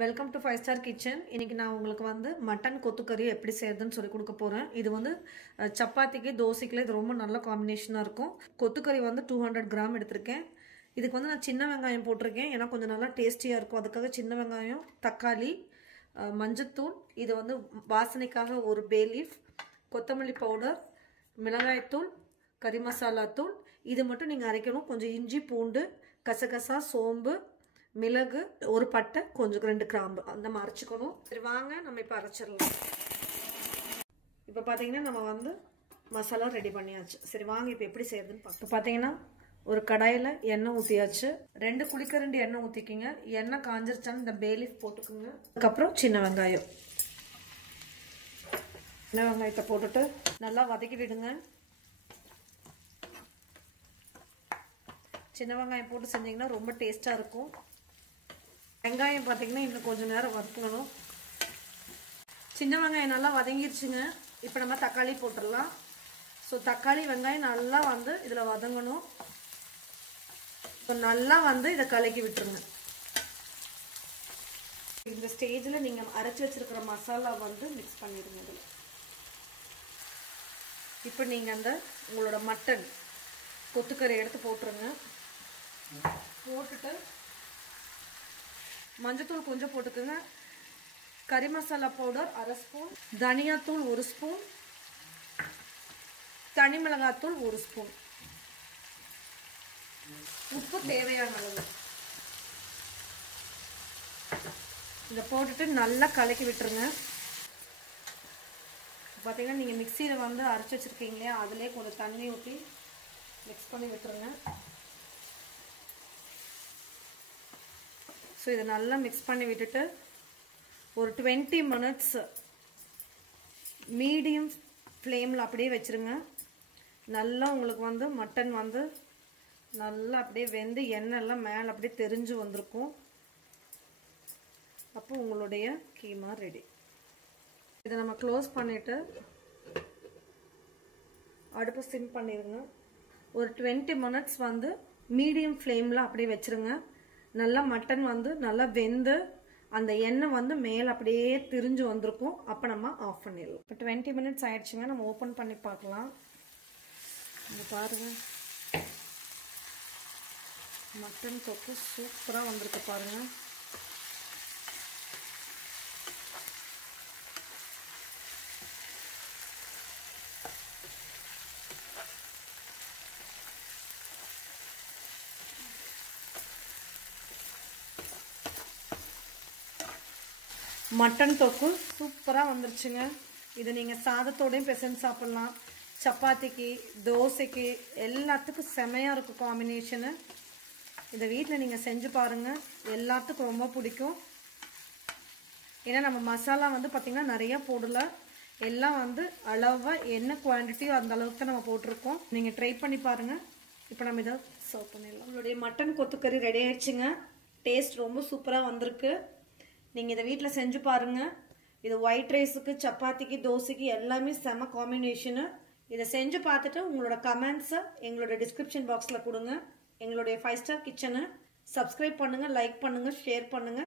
Welcome to 5 star kitchen. இன்னைக்கு நான் உங்களுக்கு வந்து மட்டன் கொத்து கறி எப்படி செய்யறதுன்னு சொல்லி கொடுக்க போறேன். இது வந்து சப்பாத்திக்கு தோசைக்குல இது ரொம்ப நல்ல காம்பினேஷனா இருக்கும். கொத்து கறி வந்து 200 கிராம் எடுத்திருக்கேன். இதுக்கு வந்து நான் சின்ன வெங்காயம் போட்டிருக்கேன், ஏன்னா கொஞ்சம் நல்லா டேஸ்டியா இருக்கும். அதுக்காக சின்ன வெங்காயம், தக்காளி, மஞ்சத்தூள், இது வந்து வாசனைக்காக ஒரு பே லீஃப், கொத்தமல்லி பவுடர், மிளகாய்த்தூள், கறி மசாலா தூள், இது மட்டும் நீங்கள் அரைக்கணும். கொஞ்சம் இஞ்சி, பூண்டு, கசகசா, சோம்பு, மிளகு, ஒரு பட்டை, கொஞ்சம் 2 கிராம்பு அந்த மாதிரி அரைச்சிக்கணும். சரி வாங்க நம்ம இப்போ அரைச்சிடலாம். இப்போ பார்த்தீங்கன்னா நம்ம வந்து மசாலா ரெடி பண்ணியாச்சு. சரி வாங்க இப்போ எப்படி செய்யறதுன்னு பார்க்கலாம். இப்போ பார்த்தீங்கன்னா ஒரு கடாயில் எண்ணெய் ஊற்றியாச்சு. 2 குழிக்கரண்டி எண்ணெய் ஊற்றிக்கிங்க. எண்ணெய் காஞ்சிருச்சான்னு இந்த பேலீஃப் போட்டுக்குங்க. அதுக்கப்புறம் சின்ன வெங்காயம், சின்ன வெங்காயத்தை போட்டுட்டு நல்லா வதக்கி விடுங்க. சின்ன வெங்காயம் போட்டு செஞ்சிங்கன்னா ரொம்ப டேஸ்ட்டாக இருக்கும். வெங்காயம் பார்த்தீங்கன்னா இன்னும் கொஞ்சம் நேரம் வதக்கணும். சின்ன வெங்காயம் நல்லா வதங்கிருச்சுங்க. இப்போ நம்ம தக்காளி போட்டுடலாம். ஸோ தக்காளி வெங்காயம் நல்லா வந்து இதில் வதங்கணும். ஸோ நல்லா வந்து இதை கலக்கி விட்டுருங்க. இந்த ஸ்டேஜில் நீங்கள் அரைச்சி வச்சிருக்கிற மசாலா வந்து மிக்ஸ் பண்ணிடுங்க இதில். இப்போ நீங்கள் அந்த உங்களோட மட்டன் கொத்துக்கறி எடுத்து போட்டுருங்க. போட்டுட்டு மஞ்சத்தூள் கொஞ்சம் போட்டுக்கோங்க. கறி மசாலா பவுடர் 1/2 ஸ்பூன், தனியாத்தூள் 1 ஸ்பூன், தனி மிளகாத்தூள் 1 ஸ்பூன், உப்பு தேவையான அளவு. இதை போட்டுட்டு நல்லா கலக்கி விட்டுருங்க. பார்த்தீங்கன்னா நீங்கள் மிக்சியில் வந்து அரைச்சி வச்சுருக்கீங்க இல்லையா, அதிலே கொஞ்சம் தண்ணி ஊற்றி மிக்ஸ் பண்ணி விட்டுருங்க. ஸோ இதை நல்லா மிக்ஸ் பண்ணி விட்டுட்டு ஒரு 20 மினிட்ஸ் மீடியம் ஃப்ளேமில் அப்படியே வச்சுருங்க. நல்லா உங்களுக்கு வந்து மட்டன் வந்து நல்லா அப்படியே வெந்து எண்ணெய்லாம் மேலே அப்படியே தெரிஞ்சு வந்திருக்கும். அப்போ உங்களுடைய கீமா ரெடி. இதை நம்ம க்ளோஸ் பண்ணிவிட்டு அடுப்பு சிம் பண்ணிடுங்க. ஒரு 20 மினிட்ஸ் வந்து மீடியம் ஃப்ளேமில் அப்படியே வச்சுருங்க. நல்லா மட்டன் வந்து நல்லா வெந்து அந்த எண்ணெய் வந்து மேலே அப்படியே திரிஞ்சு வந்திருக்கும். அப்போ நம்ம ஆஃப் பண்ணிடலாம். இப்போ 20 மினிட்ஸ் ஆயிடுச்சுங்க. நம்ம ஓப்பன் பண்ணி பார்க்கலாம். இங்கே பாருங்கள், மட்டன் தொக்கு சூப்பராக வந்திருக்கு பாருங்கள். மட்டன் தொக்கு சூப்பராக வந்துருச்சுங்க. இது நீங்கள் சாதத்தோடையும் பிசைஞ்சு சாப்பிட்லாம். சப்பாத்திக்கு, தோசைக்கு, எல்லாத்துக்கும் செமையாக இருக்கும் காம்பினேஷனு. இதை வீட்டில் நீங்கள் செஞ்சு பாருங்கள், எல்லாத்துக்கும் ரொம்ப பிடிக்கும். ஏன்னா நம்ம மசாலா வந்து பார்த்திங்கன்னா நிறையா போடலை, எல்லாம் வந்து அளவாக என்ன குவான்டிட்டியோ அந்த அளவுக்கு தான் நம்ம போட்டிருக்கோம். நீங்கள் ட்ரை பண்ணி பாருங்கள். இப்போ நம்ம இதை சர்வ் பண்ணிடலாம். உங்களுடைய மட்டன் கொத்துக்கறி ரெடி ஆயிடுச்சுங்க. டேஸ்ட் ரொம்ப சூப்பராக வந்திருக்கு. நீங்கள் இதை வீட்டில் செஞ்சு பாருங்கள். இது ஒயிட் ரைஸுக்கு, சப்பாத்திக்கு, தோசைக்கு எல்லாமே செம காம்பினேஷனு. இதை செஞ்சு பார்த்துட்டு உங்களோட கமெண்ட்ஸை எங்களோட டிஸ்கிரிப்ஷன் பாக்ஸில் கொடுங்க. எங்களுடைய 5 ஸ்டார் கிச்சனை சப்ஸ்கிரைப் பண்ணுங்கள், லைக் பண்ணுங்கள், ஷேர் பண்ணுங்கள்.